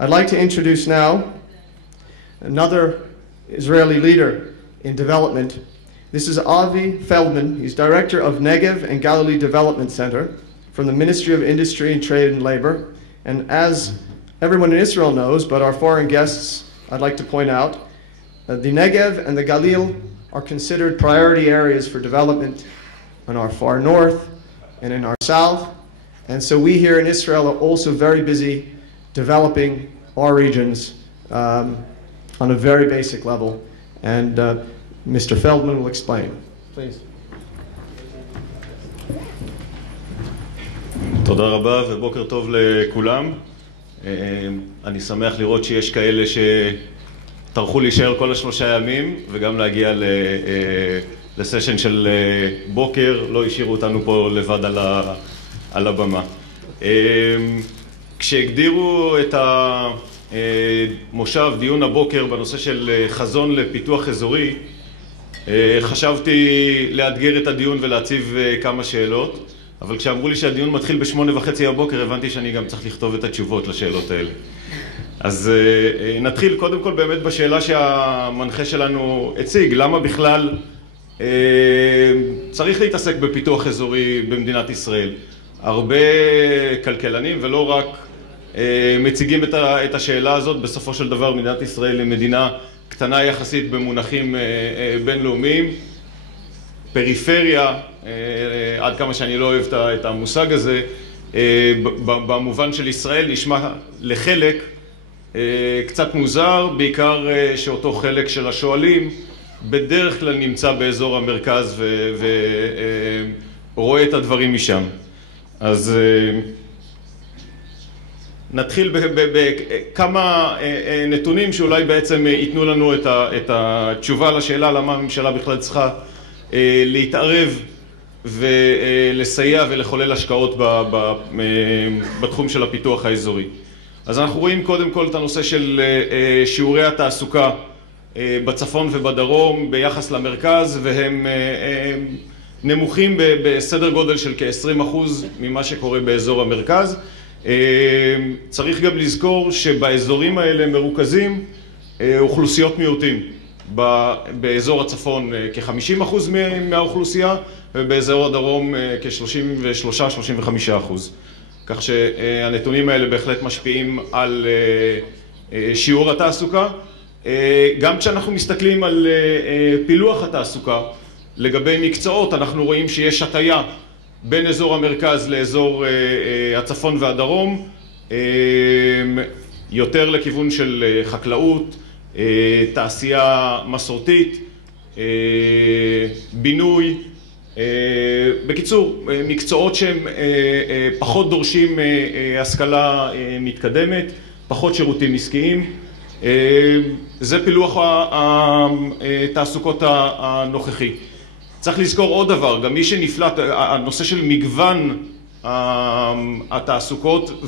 I'd like to introduce now another Israeli leader in development. This is Avi Feldman. He's director of Negev and Galilee Development Center from the Ministry of Industry and Trade and Labor. And as everyone in Israel knows, but our foreign guests, I'd like to point out, the Negev and the Galil are considered priority areas for development in our far north and in our south. And so we here in Israel are also very busy developing our regions on a very basic level. And Mr. Feldman will explain. Please. תודה רבה ובוקר טוב לכולם. אני שמח לראות שיש כאלה שטרחו להישאר כל השלושה ימים וגם להגיע לסשן של בוקר, לא השאירו אותנו פה לבד על הבמה. כשהגדירו את המושב דיון הבוקר בנושא של חזון לפיתוח אזורי, חשבתי לאתגר את הדיון ולהציב כמה שאלות, אבל כשאמרו לי שהדיון מתחיל ב8:30 הבוקר, הבנתי שאני גם צריך לכתוב את התשובות לשאלות האלה. אז נתחיל קודם כל באמת בשאלה שהמנחה שלנו הציג, למה בכלל צריך להתעסק בפיתוח אזורי במדינת ישראל. הרבה כלכלנים ולא רק מציגים את השאלה הזאת. בסופו של דבר מדינת ישראל היא מדינה קטנה יחסית במונחים בינלאומיים. פריפריה, עד כמה שאני לא אוהב את המושג הזה, במובן של ישראל נשמע לחלק קצת מוזר, בעיקר שאותו חלק של השואלים בדרך כלל נמצא באזור המרכז ורואה את הדברים משם. אז נתחיל בכמה נתונים שאולי בעצם ייתנו לנו את התשובה לשאלה למה הממשלה בכלל צריכה להתערב ולסייע ולחולל השקעות בתחום של הפיתוח האזורי. אז אנחנו רואים קודם כל את הנושא של שיעורי התעסוקה בצפון ובדרום ביחס למרכז, והם נמוכים בסדר גודל של כ-20% ממה שקורה באזור המרכז. צריך גם לזכור שבאזורים האלה מרוכזים אוכלוסיות מיעוטים. באזור הצפון כ-50% מהאוכלוסייה, ובאזור הדרום כ-33-35%. כך שהנתונים האלה בהחלט משפיעים על שיעור התעסוקה. גם כשאנחנו מסתכלים על פילוח התעסוקה לגבי מקצועות, אנחנו רואים שיש הטיה בין אזור המרכז לאזור הצפון והדרום, יותר לכיוון של חקלאות, תעשייה מסורתית, בינוי, בקיצור, מקצועות שהם פחות דורשים השכלה מתקדמת, פחות שירותים עסקיים. זה פילוח התעסוקות הנוכחי. צריך לזכור עוד דבר, גם מי שנפלט, הנושא של מגוון התעסוקות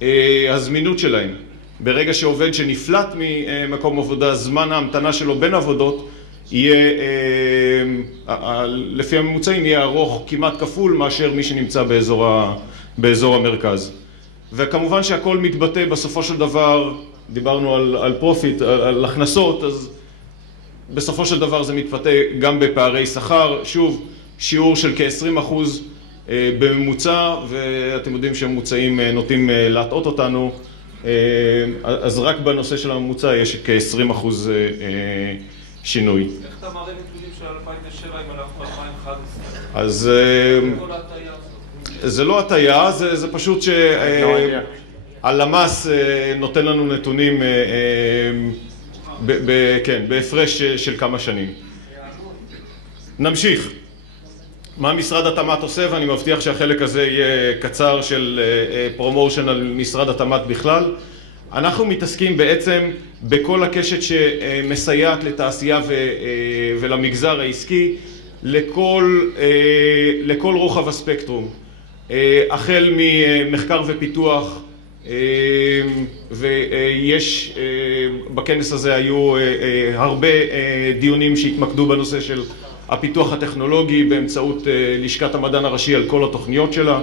והזמינות שלהם. ברגע שעובד שנפלט ממקום עבודה, זמן ההמתנה שלו בין עבודות יהיה, לפי הממוצעים, יהיה ארוך כמעט כפול מאשר מי שנמצא באזור המרכז. וכמובן שהכל מתבטא בסופו של דבר, דיברנו על פרופיט, על הכנסות, אז בסופו של דבר זה מתבטא גם בפערי שכר, שוב, שיעור של כ-20% בממוצע, ואתם יודעים שהממוצעים נוטים להטעות אותנו, אז רק בנושא של הממוצע יש כ-20% שינוי. איך אתה מראה נתונים של 2007 אם אנחנו ב-2011? אז זה לא הטעיה, זה פשוט שהלמ"ס נותן לנו נתונים בהפרש של כמה שנים. נמשיך. מה משרד התמ"ת עושה, ואני מבטיח שהחלק הזה יהיה קצר של פרומושן על משרד התמ"ת בכלל. אנחנו מתעסקים בעצם בכל הקשת שמסייעת לתעשייה ולמגזר העסקי לכל רוחב הספקטרום. החל ממחקר ופיתוח, ויש בכנס הזה היו הרבה דיונים שהתמקדו בנושא של הפיתוח הטכנולוגי באמצעות לשכת המדען הראשי על כל התוכניות שלה.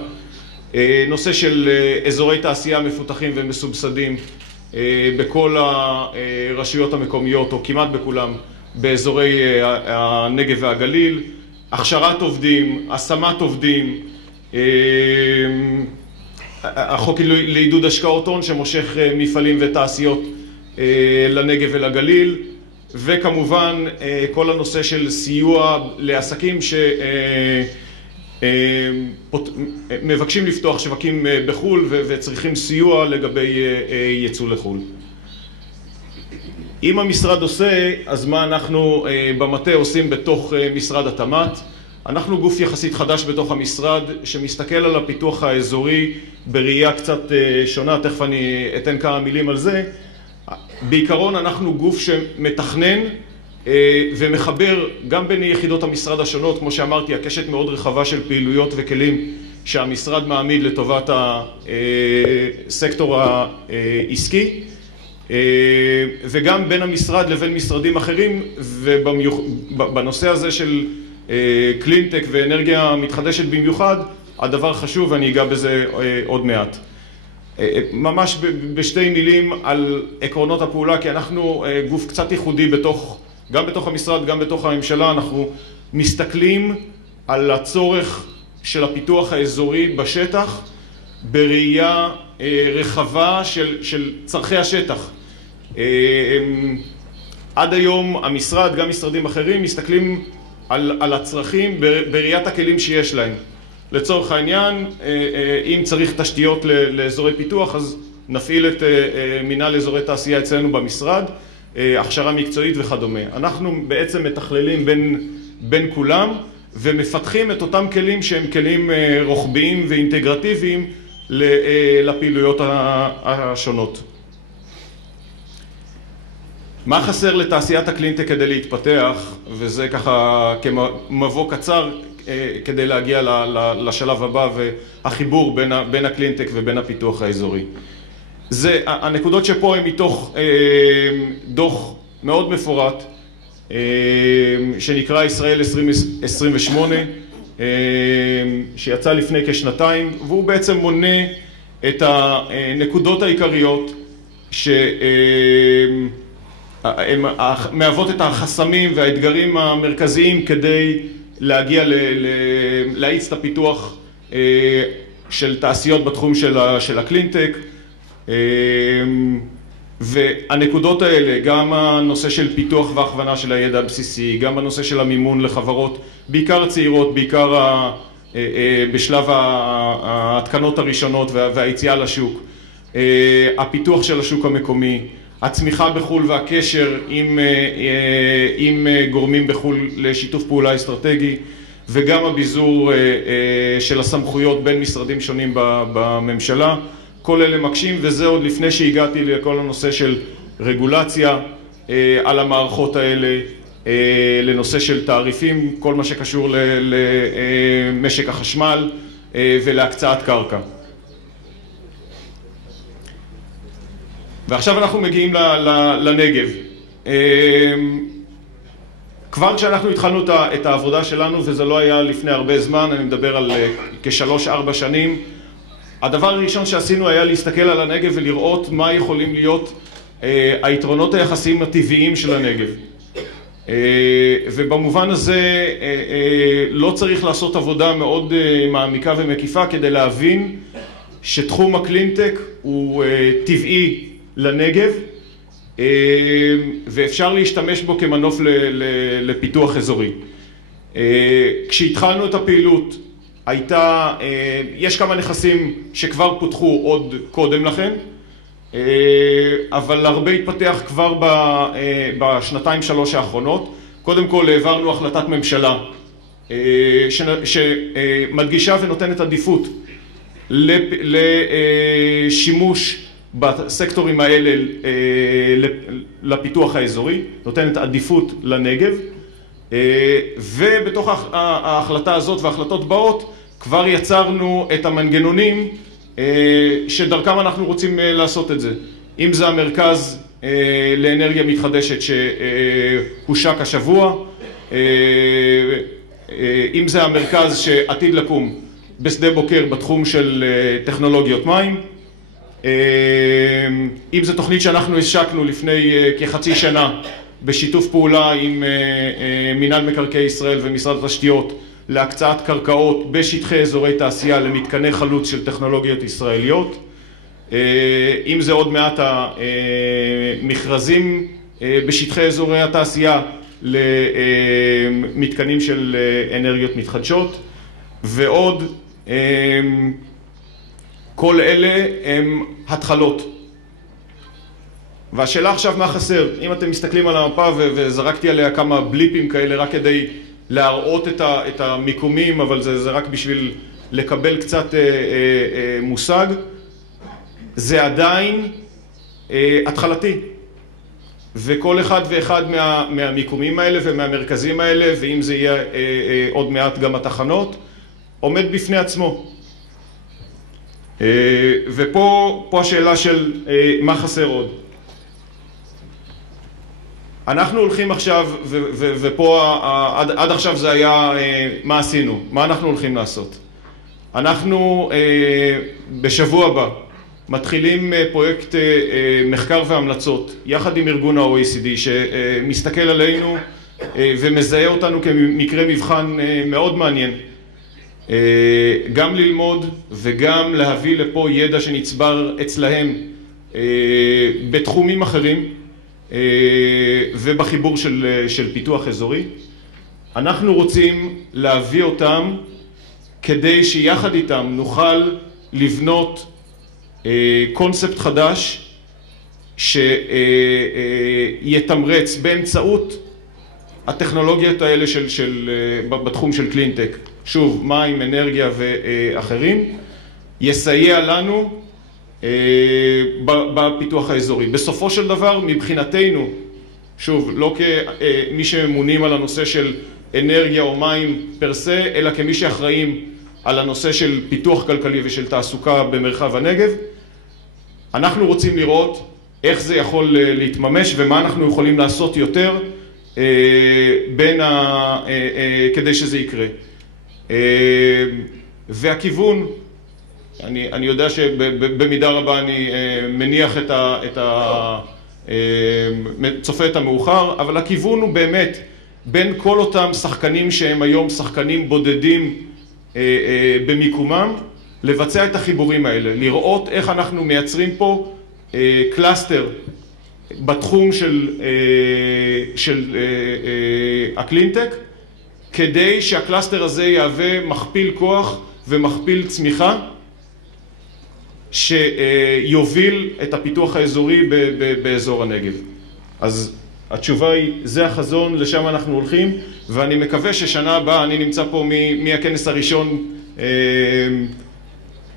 נושא של אזורי תעשייה מפותחים ומסובסדים בכל הרשויות המקומיות, או כמעט בכולם, באזורי הנגב והגליל, הכשרת עובדים, השמת עובדים, החוק לעידוד השקעות הון שמושך מפעלים ותעשיות לנגב ולגליל, וכמובן כל הנושא של סיוע לעסקים שמבקשים לפתוח שווקים בחו"ל וצריכים סיוע לגבי ייצוא לחו"ל. אם המשרד עושה, אז מה אנחנו במטה עושים בתוך משרד התמ"ת? אנחנו גוף יחסית חדש בתוך המשרד שמסתכל על הפיתוח האזורי בראייה קצת שונה, תכף אני אתן כמה מילים על זה. בעיקרון אנחנו גוף שמתכנן ומחבר גם בין יחידות המשרד השונות, כמו שאמרתי, הקשת מאוד רחבה של פעילויות וכלים שהמשרד מעמיד לטובת הסקטור העסקי, וגם בין המשרד לבין משרדים אחרים, ובנושא הזה של קלינטק ואנרגיה מתחדשת במיוחד, הדבר חשוב ואני אגע בזה עוד מעט. ממש בשתי מילים על עקרונות הפעולה, כי אנחנו גוף קצת ייחודי גם בתוך המשרד, גם בתוך הממשלה. אנחנו מסתכלים על הצורך של הפיתוח האזורי בשטח בראייה רחבה של צרכי השטח. עד היום המשרד, גם משרדים אחרים, מסתכלים על הצרכים בראיית הכלים שיש להם. לצורך העניין, אם צריך תשתיות לאזורי פיתוח, אז נפעיל את מינהל אזורי תעשייה אצלנו במשרד, הכשרה מקצועית וכדומה. אנחנו בעצם מתכללים בין כולם ומפתחים את אותם כלים שהם כלים רוחביים ואינטגרטיביים לפעילויות השונות. מה חסר לתעשיית הקלינטק כדי להתפתח? וזה ככה כמבוא קצר כדי להגיע לשלב הבא והחיבור בין הקלינטק ובין הפיתוח האזורי. הנקודות שפה הן מתוך דוח מאוד מפורט שנקרא ישראל 2028, שיצא לפני כשנתיים, והוא בעצם מונה את הנקודות העיקריות הן מהוות את החסמים והאתגרים המרכזיים כדי להגיע להאיץ את הפיתוח של תעשיות בתחום של הקלינטק. והנקודות האלה, גם הנושא של פיתוח והכוונה של הידע הבסיסי, גם הנושא של המימון לחברות, בעיקר צעירות, בעיקר בשלב ההתקנות הראשונות והיציאה לשוק, הפיתוח של השוק המקומי, הצמיחה בחו"ל והקשר עם גורמים בחו"ל לשיתוף פעולה אסטרטגי, וגם הביזור של הסמכויות בין משרדים שונים בממשלה. כל אלה מקשים, וזה עוד לפני שהגעתי לכל הנושא של רגולציה על המערכות האלה, לנושא של תעריפים, כל מה שקשור למשק החשמל ולהקצאת קרקע. ועכשיו אנחנו מגיעים לנגב. כבר כשאנחנו התחלנו את העבודה שלנו, וזה לא היה לפני הרבה זמן, אני מדבר על כ3-4 שנים, הדבר הראשון שעשינו היה להסתכל על הנגב ולראות מה יכולים להיות היתרונות היחסיים הטבעיים של הנגב. ובמובן הזה לא צריך לעשות עבודה מאוד מעמיקה ומקיפה כדי להבין שתחום הקלינטק הוא טבעי לנגב, ואפשר להשתמש בו כמנוף לפיתוח אזורי. כשהתחלנו את הפעילות, יש כמה נכסים שכבר פותחו עוד קודם לכן, אבל הרבה התפתח כבר בשנתיים-שלוש האחרונות. קודם כל העברנו החלטת ממשלה שמדגישה ונותנת עדיפות לשימוש בסקטורים האלה לפיתוח האזורי, נותנת עדיפות לנגב, ובתוך ההחלטה הזאת וההחלטות באות כבר יצרנו את המנגנונים שדרכם אנחנו רוצים לעשות את זה. אם זה המרכז לאנרגיה מתחדשת שהושק השבוע, אם זה המרכז שעתיד לקום בשדה בוקר בתחום של טכנולוגיות מים. אם זו תוכנית שאנחנו השקנו לפני כחצי שנה בשיתוף פעולה עם מינהל מקרקעי ישראל ומשרד התשתיות להקצאת קרקעות בשטחי אזורי תעשייה למתקני חלוץ של טכנולוגיות ישראליות. אם זה עוד מעט המכרזים בשטחי אזורי התעשייה למתקנים של אנרגיות מתחדשות, ועוד כל אלה הם התחלות. והשאלה עכשיו מה חסר? אם אתם מסתכלים על המפה וזרקתי עליה כמה בליפים כאלה רק כדי להראות את המיקומים, אבל זה רק בשביל לקבל קצת מושג, זה עדיין התחלתי. וכל אחד ואחד מהמיקומים האלה ומהמרכזים האלה, ואם זה יהיה עוד מעט גם התחנות, עומד בפני עצמו. ופה השאלה של מה חסר עוד. אנחנו הולכים עכשיו, ופה עד עכשיו זה היה מה עשינו, מה אנחנו הולכים לעשות. אנחנו בשבוע הבא מתחילים פרויקט מחקר והמלצות יחד עם ארגון ה-OECD שמסתכל עלינו ומזהה אותנו כמקרה מבחן מאוד מעניין. גם ללמוד וגם להביא לפה ידע שנצבר אצלהם בתחומים אחרים ובחיבור של פיתוח אזורי. אנחנו רוצים להביא אותם כדי שיחד איתם נוכל לבנות קונספט חדש שיתמרץ באמצעות הטכנולוגיות האלה בתחום של קלינטק, שוב, מים, אנרגיה ואחרים, יסייע לנו בפיתוח האזורי. בסופו של דבר, מבחינתנו, שוב, לא כמי שממונים על הנושא של אנרגיה או מים פרסה, אלא כמי שאחראים על הנושא של פיתוח כלכלי ושל תעסוקה במרחב הנגב, אנחנו רוצים לראות איך זה יכול להתממש ומה אנחנו יכולים לעשות יותר כדי שזה יקרה. והכיוון, אני יודע שבמידה רבה אני מניח צופה את המאוחר, אבל הכיוון הוא באמת בין כל אותם שחקנים שהם היום שחקנים בודדים במיקומם, לבצע את החיבורים האלה, לראות איך אנחנו מייצרים פה קלאסטר בתחום של הקלינטק, כדי שהקלאסטר הזה יהווה מכפיל כוח ומכפיל צמיחה שיוביל את הפיתוח האזורי באזור הנגב. אז התשובה היא, זה החזון, לשם אנחנו הולכים, ואני מקווה ששנה הבאה, אני נמצא פה מהכנס הראשון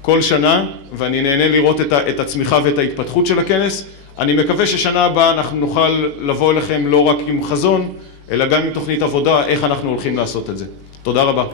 כל שנה, ואני נהנה לראות את הצמיחה ואת ההתפתחות של הכנס. אני מקווה ששנה הבאה אנחנו נוכל לבוא אליכם לא רק עם חזון, אלא גם עם תוכנית עבודה, איך אנחנו הולכים לעשות את זה. תודה רבה.